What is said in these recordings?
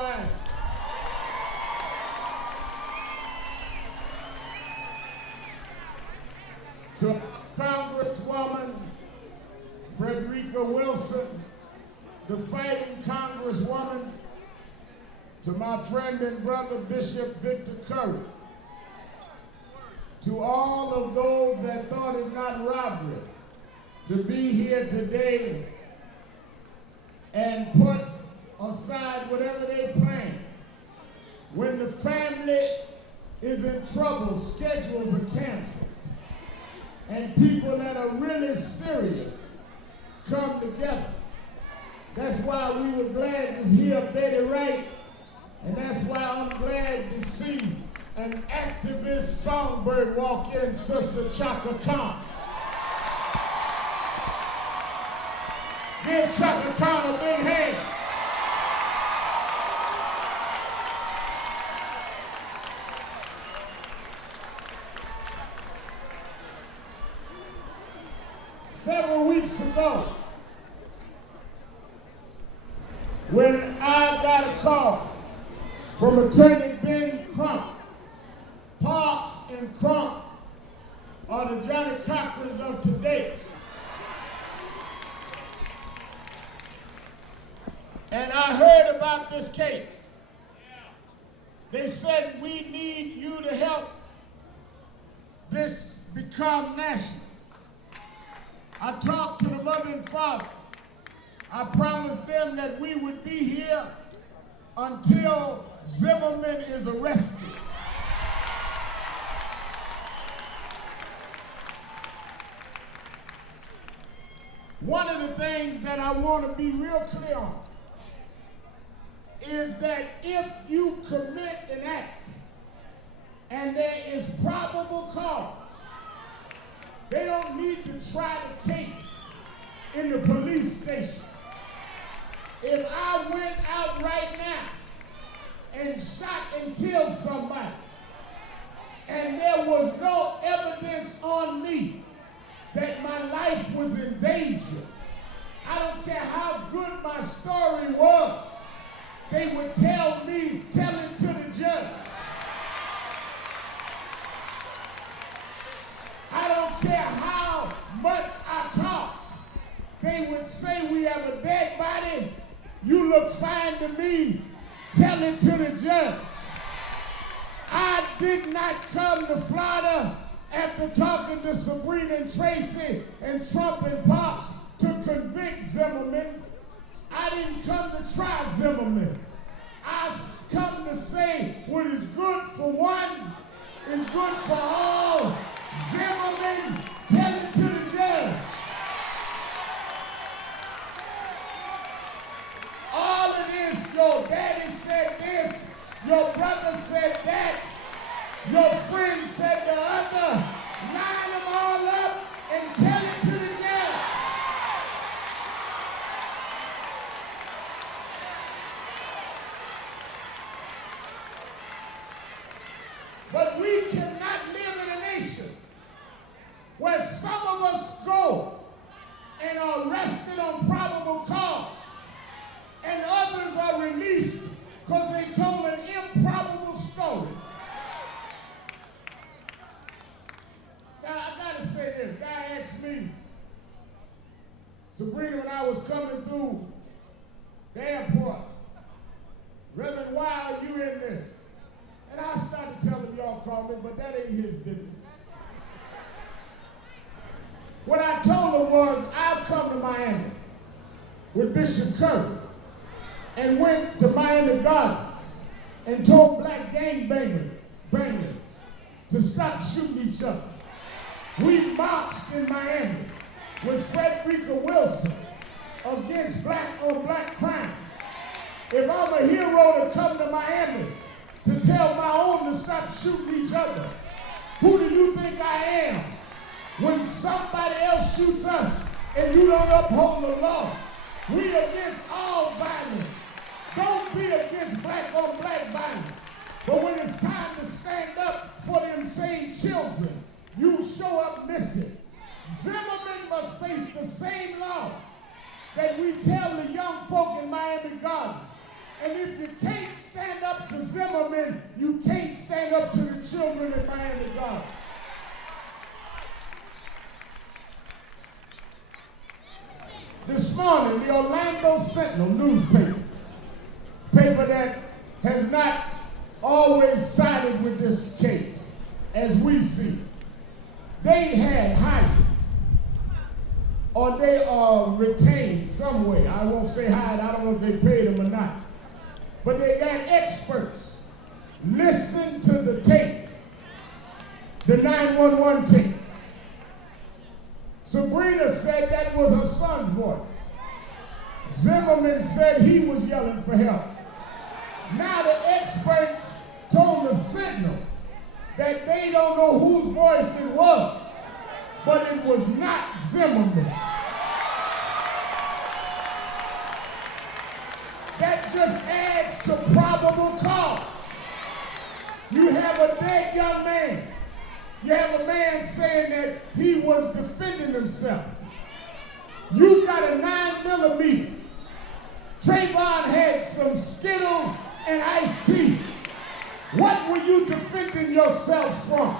right. To Congresswoman Frederica Wilson, the fighting Congresswoman, to my friend and brother Bishop Victor Curry, to all of those that thought it not robbery to be here today and put aside whatever they plan. When the family is in trouble, schedules are canceled, and people that are really serious come together. That's why we were glad to hear Betty Wright, and that's why I'm glad to see an activist songbird walk in, Sister Chaka Khan. Give Chaka Khan a big hand. Several weeks ago, when I got a call from Attorney Ben Crump, Parks and Crump are the Johnny Cochrans of today. And I heard about this case. They said, we need you to help this become national. I talked to the mother and father. I promised them that we would be here until Zimmerman is arrested. One of the things that I want to be real clear on is that if you commit an act and there is probable cause, they don't need to try the case in the police station. If I went out right now and shot and killed somebody and there was no evidence on me that my life was in danger, I don't care how good my story was, they would tell me, tell it to the judge. I don't care how much I talk, they would say we have a dead body, you look fine to me, tell it to the judge. I did not come to Florida after talking to Sabrina and Tracy and Trump and Pops to convict Zimmerman. I didn't come to try Zimmerman. I come to say what is good for one is good for all. Zimmerman, tell it to the judge. All of this, your daddy said this, your brother said that, your friend said the other. Line them all up and tell it to the judge. But we cannot live in a nation where some of us go and are arrested on probable cause and others are released because they told an improbable story. Now, I gotta say this. Guy asked me, Sabrina, when I was coming through the airport, Reverend, why are you in this? And I started telling y'all call me, but that ain't his business. What I told him was, I've come to Miami with Bishop Curry and went to Miami Gardens and told black gangbangers to stop shooting each other. We marched in Miami with Frederica Wilson against black-on-black crime. If I'm a hero to come to Miami to tell my own to stop shooting each other, who do you think I am when somebody else shoots us and you don't uphold the law? We against all violence. Don't be against black-on-black violence. But when it's time to stand up for them same children, you show up missing. Zimmerman must face the same law that we tell the young folk in Miami Gardens. And if you can't Zimmerman, you can't stand up to the children in Miami Gardens. This morning, the Orlando Sentinel newspaper, paper that has not always sided with this case, as we see, they had hired, or they are retained some way. I won't say hired, I don't know if they paid them or not. But they got experts. Listen to the tape, the 911 tape. Sabrina said that was her son's voice. Zimmerman said he was yelling for help. Now the experts told the Sentinel that they don't know whose voice it was, but it was not Zimmerman. That just adds to probable cause. You have a dead young man. You have a man saying that he was defending himself. You got a 9mm. Trayvon had some Skittles and iced tea. What were you defending yourself from?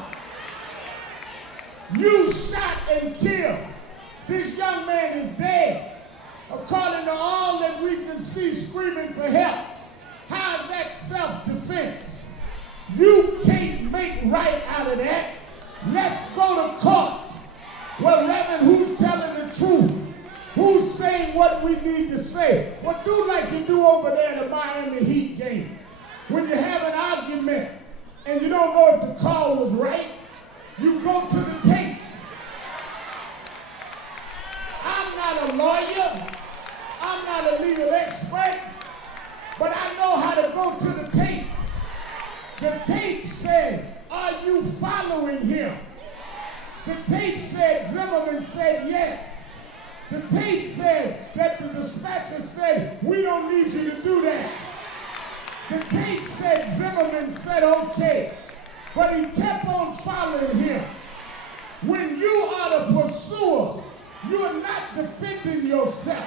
You shot and killed. This young man is dead. According to all that we can see screaming for help. How is that self-defense? You can't make right out of that. Let's go to court. Well, Reverend, who's telling the truth? Who's saying what we need to say? Well, do like you do over there in the Miami Heat game. When you have an argument and you don't know if the call was right, you go to the tape. I'm not a lawyer. I'm not a legal expert. But I know how to go to the tape. The tape said, are you following him? The tape said, Zimmerman said yes. The tape said that the dispatcher said, we don't need you to do that. The tape said Zimmerman said okay, but he kept on following him. When you are the pursuer, you are not defending yourself.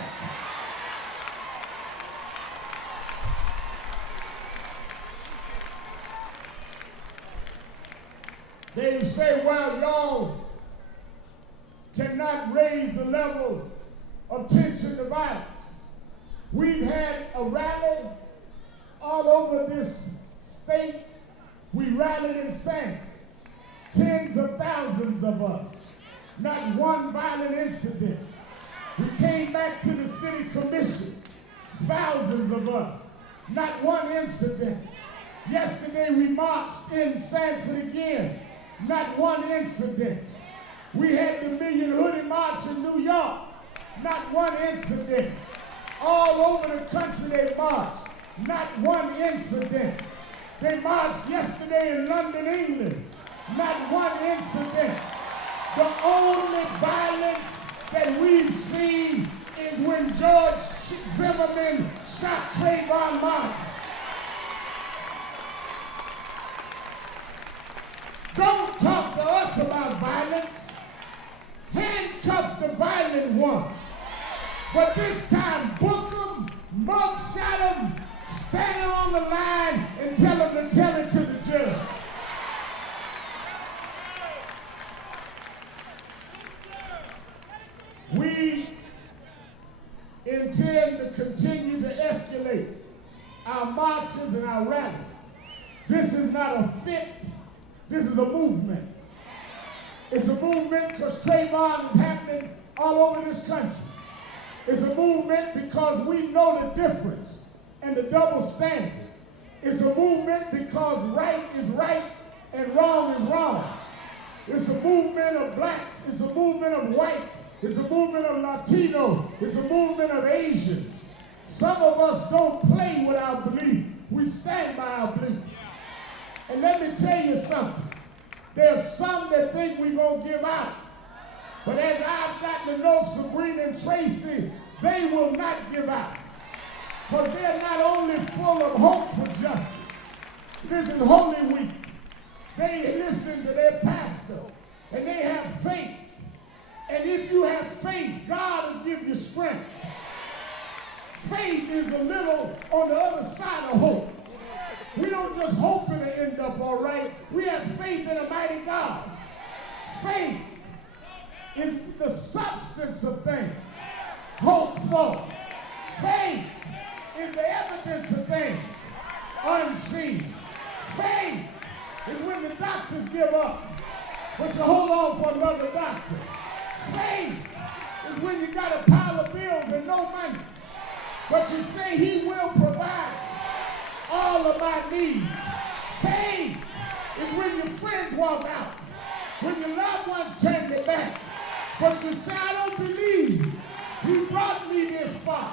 They say, well, y'all cannot raise the level of tension to violence. We've had a rally all over this state. We rallied in Sanford. Tens of thousands of us. Not one violent incident. We came back to the city commission. Thousands of us. Not one incident. Yesterday we marched in Sanford again. Not one incident. We had the Million Hoodie March in New York. Not one incident. All over the country they marched. Not one incident. They marched yesterday in London, England. Not one incident. The only violence that we've seen is when George Zimmerman shot Trayvon Martin. Don't talk to us about violence. Handcuff the violent one. But this time, book them, mugshot them, stand on the line and tell them to tell it to the judge. We intend to continue to escalate our marches and our rallies. This is not a fit. This is a movement. It's a movement because Trayvon is happening all over this country. It's a movement because we know the difference and the double standard. It's a movement because right is right and wrong is wrong. It's a movement of blacks. It's a movement of whites. It's a movement of Latinos. It's a movement of Asians. Some of us don't play with our belief. We stand by our belief. And let me tell you something. There's some that think we're going to give out. But as I've gotten to know Sabrina and Tracy, they will not give out. Because they're not only full of hope for justice. This is Holy Week. They listen to their pastor. And they have faith. And if you have faith, God will give you strength. Faith is a little on the other side of hope. We don't just hope it'll end up all right. We have faith in a mighty God. Faith is the substance of things hoped for. Faith is the evidence of things unseen. Faith is when the doctors give up, but you hold on for another doctor. Faith is when you got a pile of bills and no money, but you say he will provide all of my needs. Faith is when your friends walk out, when your loved ones turn their back, but you say, I don't believe he brought me this far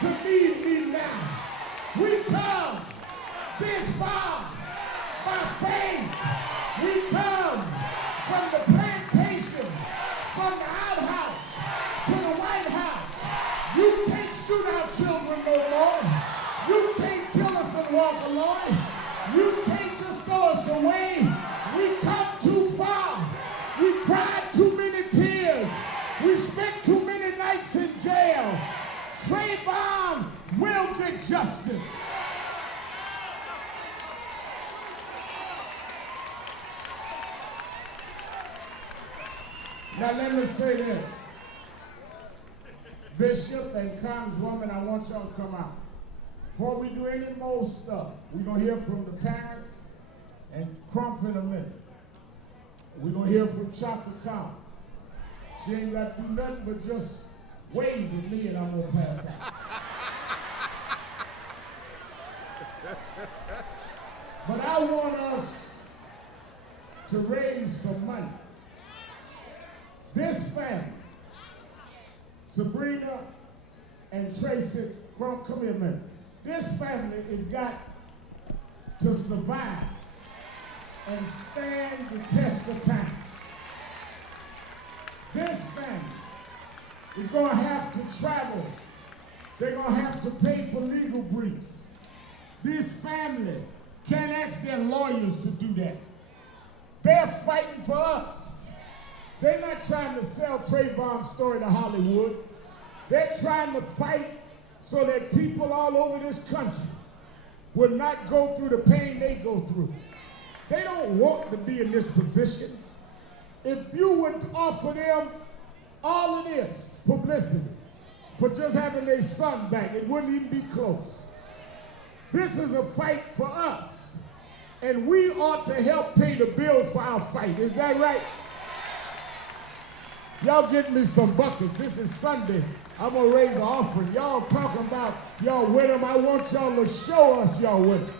to leave me now. We come this far by faith. We come from the plantation, from the outhouse to the White House. You can't shoot our children no more. You can't kill us and walk alone. You can't just throw us away. We come too far. We cried too many tears. We spent too many nights in jail. Trayvon will get justice. Now let me say this. Bishop and Congresswoman, I want y'all to come out. Before we do any more stuff, we're going to hear from the parents and Crump in a minute. We're going to hear from Chaka Khan. She ain't got to do nothing but just wave at me and I'm going to pass out. But I want us to raise some money. This family, Sabrina and Tracy, Crump, come here a minute. This family has got to survive and stand the test of time. This family is going to have to travel. They're going to have to pay for legal briefs. This family can't ask their lawyers to do that. They're fighting for us. They're not trying to sell Trayvon's story to Hollywood. They're trying to fight so that people all over this country will not go through the pain they go through. They don't want to be in this position. If you would offer them all of this publicity for just having their son back, it wouldn't even be close. This is a fight for us, and we ought to help pay the bills for our fight. Is that right? Y'all get me some buckets. This is Sunday. I'm going to raise an offering. Y'all talking about y'all with them. I want y'all to show us y'all with them.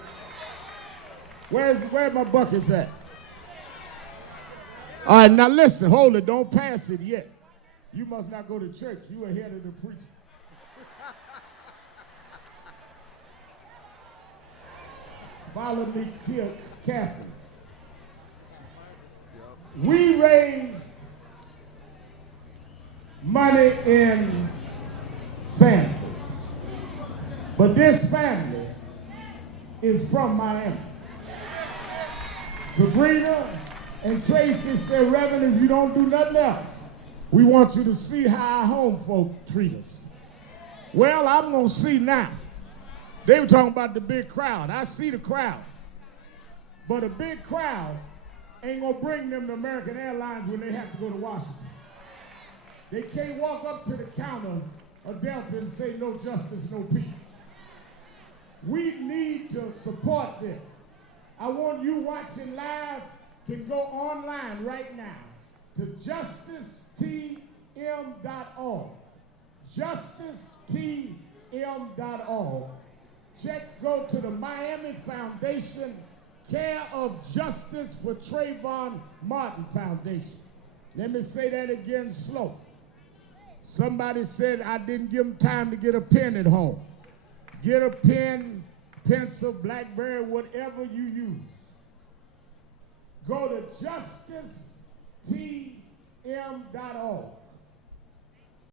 Where's my buckets at? All right, now listen. Hold it. Don't pass it yet. You must not go to church. You ahead of the preacher. Follow me carefully. We raise money in Sanford, but this family is from Miami. Sabrina and Tracy said, Reverend, if you don't do nothing else, we want you to see how our home folk treat us. Well, I'm going to see now. They were talking about the big crowd. I see the crowd. But a big crowd ain't going to bring them to American Airlines when they have to go to Washington. They can't walk up to the counter of Delta and say no justice, no peace. We need to support this. I want you watching live to go online right now to justicetm.org. justicetm.org. Checks go to the Miami Foundation, Care of Justice for Trayvon Martin Foundation. Let me say that again slow. Somebody said I didn't give them time to get a pen at home. Get a pen, pencil, BlackBerry, whatever you use. Go to justicetm.org.